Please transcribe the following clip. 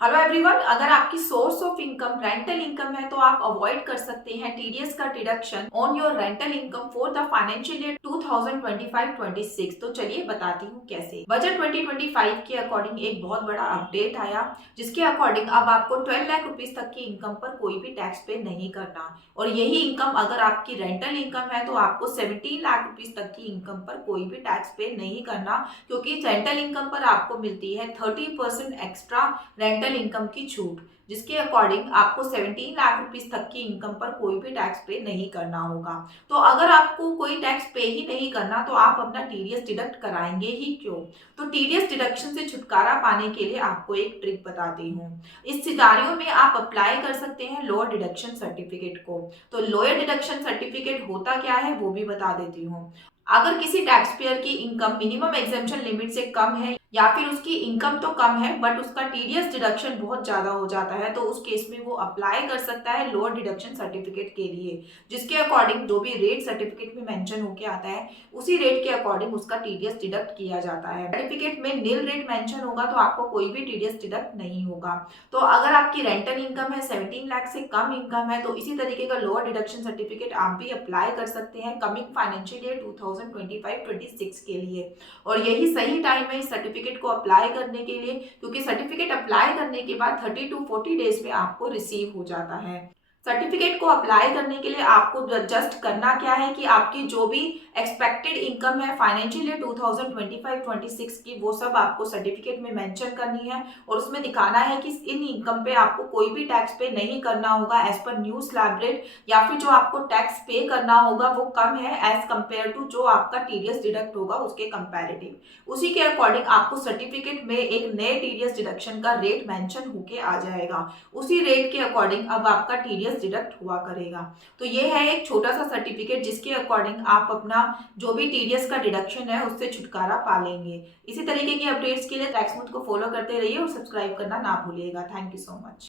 Hello everyone, अगर आपकी source of income rental income है तो आप अवॉइड कर सकते हैं टीडीएस का deduction on your rental income for the financial year 2025-26। तो चलिए बताती हूँ कैसे। बजट 2025 के अकॉर्डिंग एक बहुत बड़ा अपडेट आया, जिसके अकॉर्डिंग अब आपको 12 लाख रुपीस तक की इनकम पर कोई भी टैक्स पे नहीं करना। और यही इनकम अगर आपकी रेंटल इनकम है तो आपको 17 लाख रुपीस तक की इनकम पर कोई भी टैक्स पे नहीं करना, क्योंकि रेंटल इनकम पर आपको मिलती है 30% एक्स्ट्रा रेंटल इनकम की छूट, जिसके अकॉर्डिंग आपको 17 लाख रुपीस तक की इनकम पर कोई भी टैक्स पे नहीं करना होगा। तो अगर आपको कोई टैक्स पे ही नहीं करना तो आप अपना टीडीएस डिडक्ट कराएंगे ही क्यों? तो टीडीएस डिडक्शन से छुटकारा पाने के लिए आपको एक ट्रिक बताती हूँ। इस सिनारियो में आप अप्लाई कर सकते हैं लोअर डिडक्शन सर्टिफिकेट को। तो लोअर डिडक्शन सर्टिफिकेट होता क्या है वो भी बता देती हूँ। अगर किसी टैक्स पेयर की इनकम मिनिमम एग्जेम्पशन लिमिट से कम है या फिर उसकी इनकम तो कम है बट उसका टीडीएस डिडक्शन बहुत ज्यादा हो जाता है, तो उस केस में वो अप्लाई कर सकता है लोअर डिडक्शन सर्टिफिकेट के लिए, जिसके अकॉर्डिंग जो भी रेट सर्टिफिकेट में मेंशन होके आता है उसी रेट के अकॉर्डिंग उसका टीडीएस डिडक्ट किया जाता है। सर्टिफिकेट में नील रेट मेंशन होगा तो आपको कोई भी टीडीएस डिडक्ट नहीं होगा। तो अगर आपकी रेंटल इनकम है 17 लाख से कम इनकम है तो इसी तरीके का लोअर डिडक्शन सर्टिफिकेट आप भी अप्लाई कर सकते हैं कमिंग फाइनेंशियल ईयर 2025-26 के लिए। और यही सही टाइम है इस सर्टिफिकेट को अप्लाई करने के लिए, क्योंकि सर्टिफिकेट अप्लाई करने के बाद 30 to 40 डेज में आपको रिसीव हो जाता है। सर्टिफिकेट को अप्लाई करने के लिए आपको जस्ट करना क्या है कि आपकी जो भी एक्सपेक्टेड इनकम है फाइनेंशियल ईयर 2025-26 की, वो सब आपको सर्टिफिकेट में मेंशन करनी है और उसमें दिखाना है कि इन इनकम पे आपको कोई भी टैक्स पे नहीं करना होगा as per new slab rate, या फिर जो आपको टैक्स पे करना होगा वो कम है एज कंपेयर टू जो आपका टीडीएस डिडक्ट होगा उसके कंपैरेटिव। उसी के अकॉर्डिंग आपको सर्टिफिकेट में एक नए टीडीएस डिडक्शन का रेट मेंशन होके आ जाएगा। उसी रेट के अकॉर्डिंग अब आपका टीडीएस डिडक्ट हुआ करेगा। तो ये है एक छोटा सा सर्टिफिकेट जिसके अकॉर्डिंग आप अपना जो भी टीडीएस का डिडक्शन है उससे छुटकारा पा लेंगे। इसी तरीके की अपडेट्स के लिए टैक्समूथ को फॉलो करते रहिए और सब्सक्राइब करना ना भूलिएगा। Thank you so much.